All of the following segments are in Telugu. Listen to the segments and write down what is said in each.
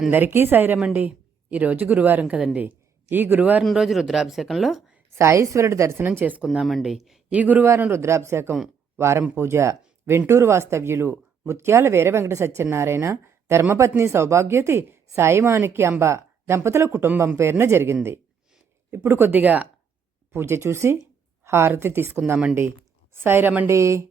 అందరికీ సాయిరామండి. ఈరోజు గురువారం కదండి. ఈ గురువారం రోజు రుద్రాభిషేకంలో సాయేశ్వరుడు దర్శనం చేసుకుందామండి. ఈ గురువారం రుద్రాభిషేకం వారం పూజ వెంటూరు వాస్తవ్యులు ముత్యాల వీర వెంకట సత్యనారాయణ ధర్మపత్ని సౌభాగ్యతి సాయి అంబ దంపతుల కుటుంబం పేరున జరిగింది. ఇప్పుడు కొద్దిగా పూజ చూసి హారతి తీసుకుందామండి. సాయిరామండి.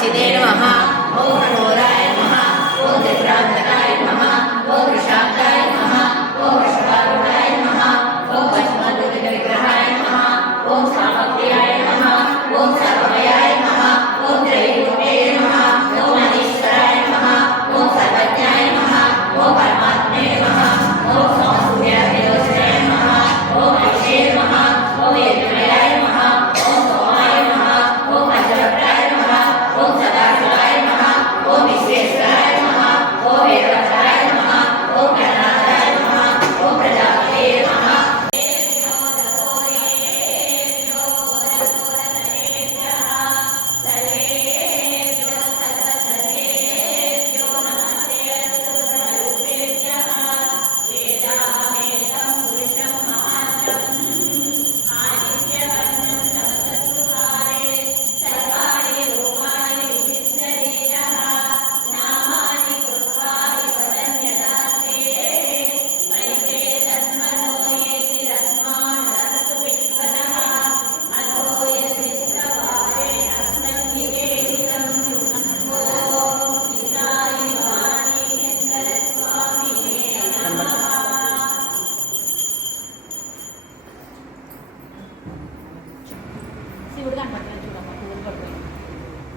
శివుడు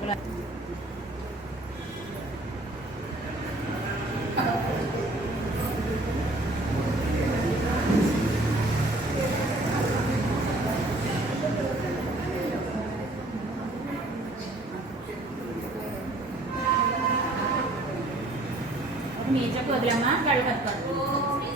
पूरा మేజ కోగ్లమ్మ కళ్ళు కట్టుకోండి